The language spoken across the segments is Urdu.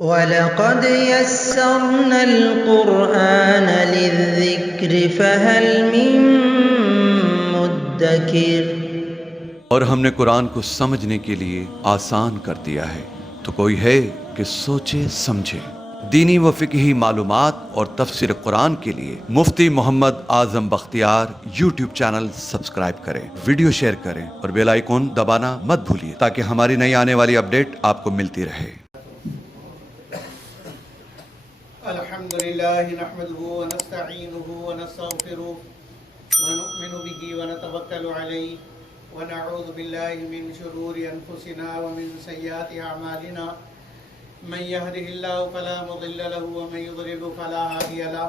وَلَقَدْ يَسَّرْنَا الْقُرْآنَ لِلذِّكْرِ فَهَلْ مِن مُّدَّكِرٍ۔ اور ہم نے قرآن کو سمجھنے کے لیے آسان کر دیا ہے، تو کوئی ہے کہ سوچے سمجھے۔ دینی و فقہی معلومات اور تفسیر قرآن کے لیے مفتی Muhammad Azam Bakhtiyar YouTube channel subscribe کریں، ویڈیو شیئر کریں اور بیل آئیکن دبانا مت بھولیے تاکہ ہماری نئی آنے والی اپڈیٹ آپ کو ملتی رہے۔ الحمدللہ نحمده ونستعینه ونستغفره ونؤمن به ونتوکل علیہ ونعوذ باللہ من شرور انفسنا ومن سیئات اعمالنا من يهده الله فلا مضل له ومن يضلل فلا هادي له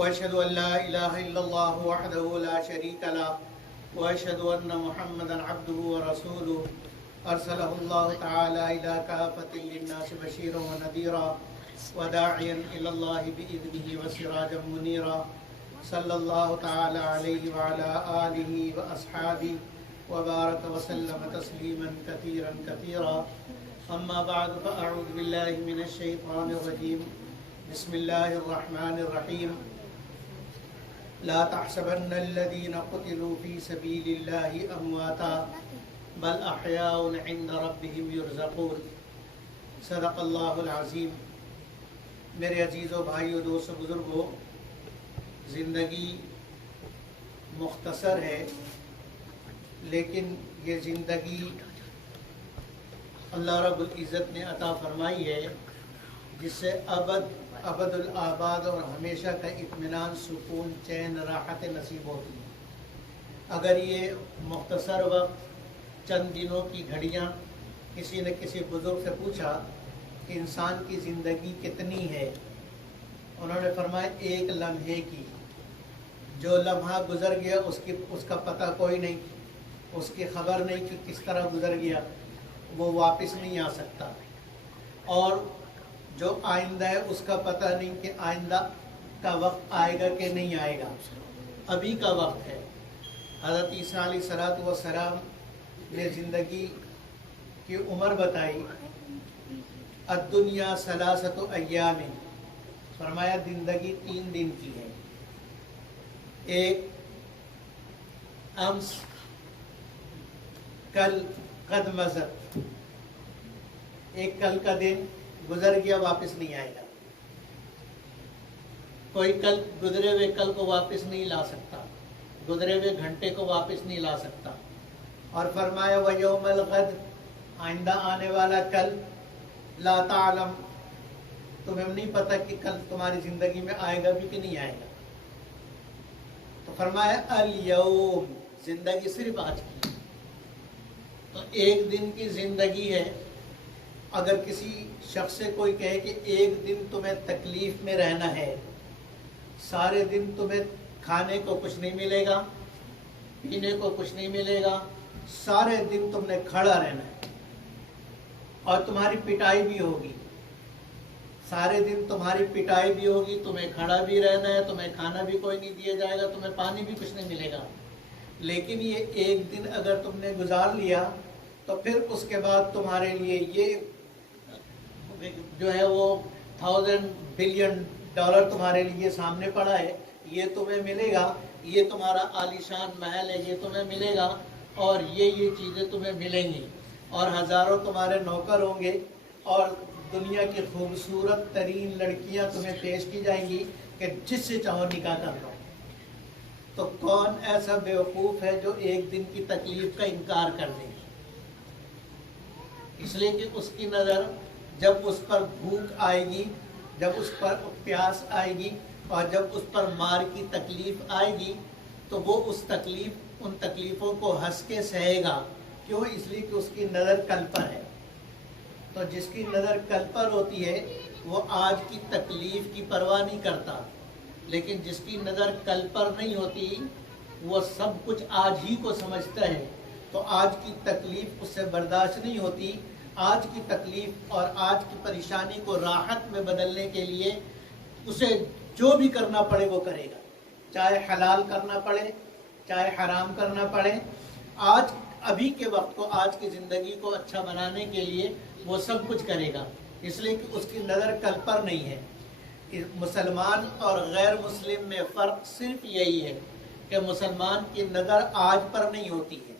واشهد ان لا اله الا الله وحده لا شريك له واشهد ان محمدا عبده ورسوله ارسله الله تعالى الى كافة للناس بشيرا ونذيرا وداعيا الى الله باذنه وسراجا منيرا صلى الله تعالى عليه وعلى آله وأصحابه وبارك وسلم تسليما كثيرا كثيرا أما بعد فأعوذ بالله من الشيطان الرجيم بسم الله الرحمن الرحيم لا تحسبن الذين قتلوا في سبيل الله أمواتا بل أحياء عند ربهم يرزقون صدق الله العظيم۔ میرے عزیز و بھائیو، دوستو، بزرگو، زندگی مختصر ہے، لیکن یہ زندگی اللہ رب العزت نے عطا فرمائی ہے جس سے ابد الآباد اور ہمیشہ کا اطمینان، سکون، چین، راحت نصیب ہوتی ہے۔ اگر یہ مختصر وقت، چند دنوں کی گھڑیاں، کسی نے کسی بزرگ سے پوچھا کہ انسان کی زندگی کتنی ہے، انہوں نے فرمایا ایک لمحے کی۔ جو لمحہ گزر گیا اس کا پتہ کوئی نہیں، اس کی خبر نہیں کہ کس طرح گزر گیا، وہ واپس نہیں آ سکتا۔ اور جو آئندہ ہے اس کا پتہ نہیں کہ آئندہ کا وقت آئے گا کہ نہیں آئے گا، ابھی کا وقت ہے۔ حضرت عیسیٰ علیہ السلام نے زندگی کی عمر بتائی، الدنیا ثلاثۃ ایام، فرمایا زندگی 3 دن کی ہے۔ ایک امس، کل، قد مضت، ایک کل کا دن گزر گیا، واپس نہیں آئے گا۔ کوئی کل گزرے ہوئے کل کو واپس نہیں لا سکتا، گزرے ہوئے گھنٹے کو واپس نہیں لا سکتا۔ اور فرمایا وَيَوْمَ الْغَدْ، آئندہ آنے والا کل، لا تعلم، تمہیں نہیں پتہ کہ کل تمہاری زندگی میں آئے گا بھی کہ نہیں آئے گا۔ تو فرمایا الیوم، زندگی صرف آج کی۔ تو ایک دن کی زندگی ہے۔ اگر کسی شخص سے کوئی کہے کہ ایک دن تمہیں تکلیف میں رہنا ہے، سارے دن تمہیں کھانے کو کچھ نہیں ملے گا، پینے کو کچھ نہیں ملے گا، سارے دن تم نے کھڑا رہنا ہے اور تمہاری پٹائی بھی ہوگی، سارے دن تمہاری پٹائی بھی ہوگی، تمہیں کھڑا بھی رہنا ہے، تمہیں کھانا بھی کوئی نہیں دیا جائے گا، تمہیں پانی بھی کچھ نہیں ملے گا۔ لیکن یہ ایک دن اگر تم نے گزار لیا تو پھر اس کے بعد تمہارے لیے یہ جو ہے وہ $1000 بلین تمہارے لیے سامنے پڑا ہے، یہ تمہیں ملے گا، یہ تمہارا عالیشان محل ہے، یہ تمہیں ملے گا، اور یہ چیزیں تمہیں ملیں گی، اور ہزاروں تمہارے نوکر ہوں گے، اور دنیا کی خوبصورت ترین لڑکیاں تمہیں پیش کی جائیں گی کہ جس سے چاہو نکاح کر لو۔ تو کون ایسا بیوقوف ہے جو ایک دن کی تکلیف کا انکار کر دے؟ اس لیے کہ اس کی نظر جب اس پر بھوک آئے گی، جب اس پر پیاس آئے گی، اور جب اس پر مار کی تکلیف آئے گی، تو وہ ان تکلیفوں کو ہنس کے سہے گا۔ کیوں؟ اس لیے کہ اس کی نظر کل پر ہے۔ تو جس کی نظر کل پر ہوتی ہے وہ آج کی تکلیف کی پرواہ نہیں کرتا، لیکن جس کی نظر کل پر نہیں ہوتی وہ سب کچھ آج ہی کو سمجھتا ہے، تو آج کی تکلیف اس سے برداشت نہیں ہوتی۔ آج کی تکلیف اور آج کی پریشانی کو راحت میں بدلنے کے لیے اسے جو بھی کرنا پڑے وہ کرے گا، چاہے حلال کرنا پڑے، چاہے حرام کرنا پڑے۔ آج ابھی کے وقت کو، آج کی زندگی کو اچھا بنانے کے لیے وہ سب کچھ کرے گا۔ اس لیے کہ اس کی نظر کل پر نہیں ہے. مسلمان اور غیر مسلم میں فرق صرف یہی ہے کہ مسلمان کی نظر آج پر نہیں ہوتی ہے.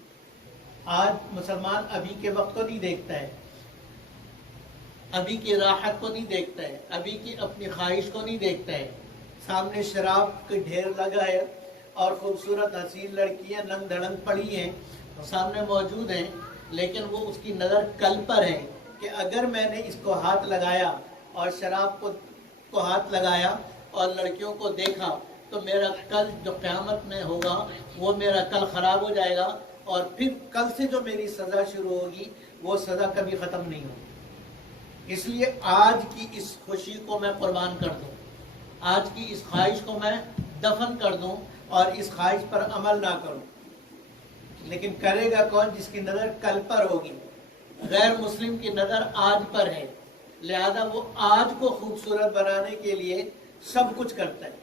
آج مسلمان ابھی کے وقت کو نہیں دیکھتا ہے، ابھی کی راحت کو نہیں دیکھتا ہے، ابھی کی اپنی خواہش کو نہیں دیکھتا ہے. سامنے شراب کے ڈھیر لگا ہے اور خوبصورت حسین لڑکیاں ننگ دھڑنگ پڑی ہیں سامنے موجود ہیں، لیکن وہ اس کی نظر کل پر ہے کہ اگر میں نے اس کو ہاتھ لگایا اور شراب کو ہاتھ لگایا اور لڑکیوں کو دیکھا تو میرا کل جو قیامت میں ہوگا وہ میرا کل خراب ہو جائے گا، اور پھر کل سے جو میری سزا شروع ہوگی وہ سزا کبھی ختم نہیں ہوگی. اس لیے آج کی اس خوشی کو میں قربان کر دوں، آج کی اس خواہش کو میں دفن کر دوں اور اس خواہش پر عمل نہ کروں. لیکن کرے گا کون؟ جس کی نظر کل پر ہوگی. غیر مسلم کی نظر آج پر ہے، لہذا وہ آج کو خوبصورت بنانے کے لیے سب کچھ کرتا ہے،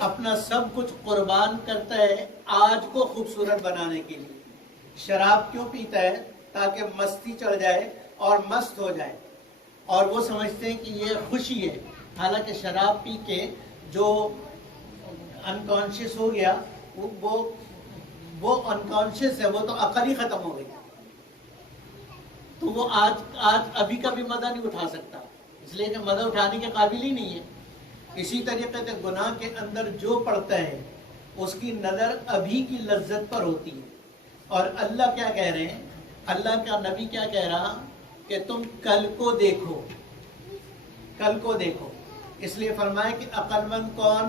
اپنا سب کچھ قربان کرتا ہے آج کو خوبصورت بنانے کے لیے. شراب کیوں پیتا ہے؟ تاکہ مستی چڑھ جائے اور مست ہو جائے، اور وہ سمجھتے ہیں کہ یہ خوشی ہے. حالانکہ شراب پی کے جو انکانشیس ہو گیا وہ انکانشیس ہے، وہ تو عقل ہی ختم ہو گئی. تو وہ آج ابھی کا بھی مزہ نہیں اٹھا سکتا، اس لیے کہ مزہ اٹھانے کے قابل ہی نہیں ہے. اسی طریقے سے گناہ کے اندر جو پڑتا ہے اس کی نظر ابھی کی لذت پر ہوتی ہے. اور اللہ کیا کہہ رہے ہیں؟ اللہ کا نبی کیا کہہ رہا کہ تم کل کو دیکھو، کل کو دیکھو. اس لیے فرمایا کہ عقل مند کون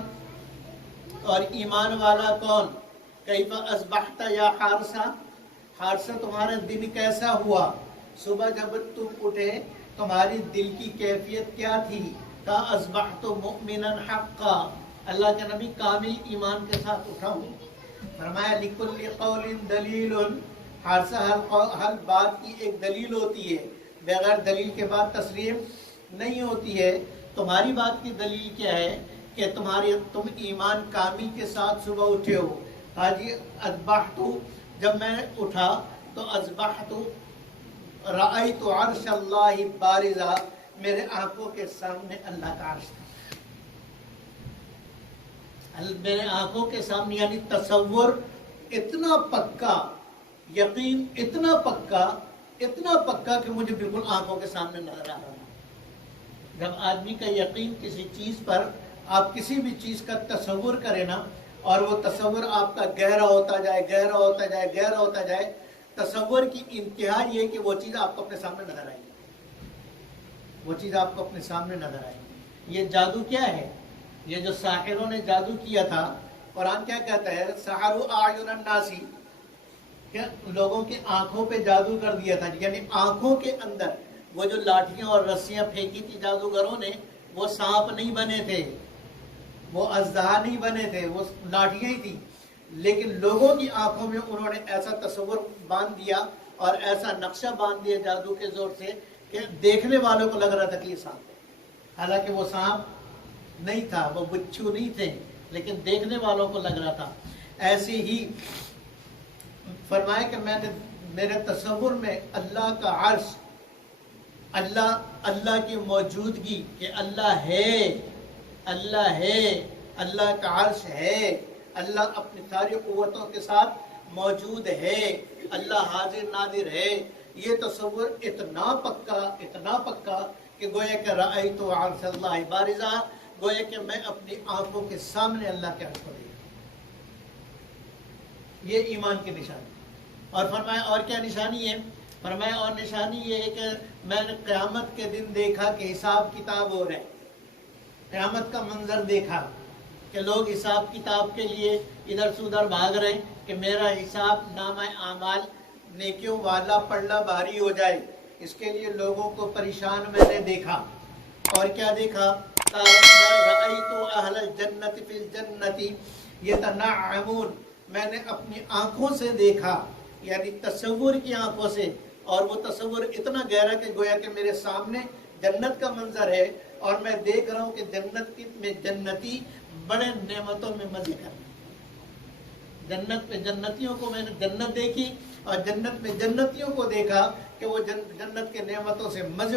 اور ایمان والا کون؟ کیف اصبحت یا حارثہ، حارثہ تمہارا دن کیسا ہوا؟ صبح جب تم اٹھے تمہاری دل کی کیفیت کیا تھی؟ کا اصبحت مؤمنا حقا، اللہ کے نبی کامل ایمان کے ساتھ اٹھا ہوں. فرمایا لکل قول دلیل، حارثہ ہر بات کی ایک دلیل ہوتی ہے، بغیر دلیل کے بعد تسلیم نہیں ہوتی ہے. تمہاری بات کی دلیل کیا ہے کہ تم ایمان کامل کے ساتھ صبح اٹھے ہو. حاجی اصبحت، جب میں اٹھا تو اصبحت رأیت عرش اللہ بارزا، میرے آنکھوں کے سامنے اللہ کا عرش تھا. میرے آنکھوں کے سامنے، یعنی تصور اتنا پکا، یقین اتنا پکا کہ مجھے بالکل آنکھوں کے سامنے نظر آ رہا. جب آدمی کا یقین کسی چیز پر، آپ کسی بھی چیز کا تصور کریں نا، اور وہ تصور آپ کا گہرا ہوتا جائے، تصور کی انتہا یہ کہ وہ چیز آپ کو اپنے سامنے نظر آئے گی. یہ جادو کیا ہے؟ یہ جو ساحروں نے جادو کیا تھا، قرآن کیا کہتا ہے؟ سحروا اعین الناس، کہ لوگوں کی آنکھوں پہ جادو کر دیا تھا. یعنی آنکھوں کے اندر وہ جو لاٹھیاں اور رسیاں پھینکی تھی جادوگروں نے، وہ سانپ نہیں بنے تھے، وہ اژدہا نہیں بنے تھے، وہ لاٹھیاں ہی تھی. لیکن لوگوں کی آنکھوں میں انہوں نے ایسا تصور باندھ دیا اور ایسا نقشہ باندھ دیا جادو کے زور سے کہ دیکھنے والوں کو لگ رہا تھا کہ یہ سانپ ہے. حالانکہ وہ سانپ نہیں تھا، وہ بچھو نہیں تھے، لیکن دیکھنے والوں کو لگ رہا تھا. ایسے ہی فرمایا کہ میں نے میرے تصور میں اللہ کا عرش، اللہ کی موجودگی، کہ اللہ ہے، اللہ کا عرش ہے، اللہ اپنی ساری قوتوں کے ساتھ موجود ہے، اللہ حاضر ناظر ہے. یہ تصور اتنا پکا کہ گویا کہ رأیت عرش اللہ بارزا، گویا کہ میں اپنی آنکھوں کے سامنے اللہ کے عرش کو دیکھا. یہ ایمان کی نشانی. اور فرمایا اور کیا نشانی ہے؟ فرمایا اور نشانی یہ ہے کہ میں نے قیامت کے دن دیکھا کہ حساب کتاب ہو رہا ہے. قیامت کا منظر دیکھا کہ لوگ حساب کتاب کے لیے ادھر سے ادھر بھاگ رہے کہ میرا حساب نامہ اعمال نیکیوں والا پڑھنا بھاری ہو جائے. اس کے لیے لوگوں کو پریشان میں نے دیکھا. اور کیا دیکھا؟ رأیت اہل الجنت فی الجنت یتنعمون، میں نے اپنی آنکھوں سے دیکھا، یعنی تصور کی آنکھوں سے. اور وہ تصور اتنا گہرا کہ گویا کہ میرے سامنے جنت کا منظر ہے اور میں دیکھ رہا ہوں کہ جنت میں جنتی بڑے نعمتوں میں مزے کر رہے ہیں. جنت میں جنتیوں کو میں نے جنت دیکھی اور جنت میں جنتیوں کو دیکھا کہ وہ جنت کے نعمتوں سے مزے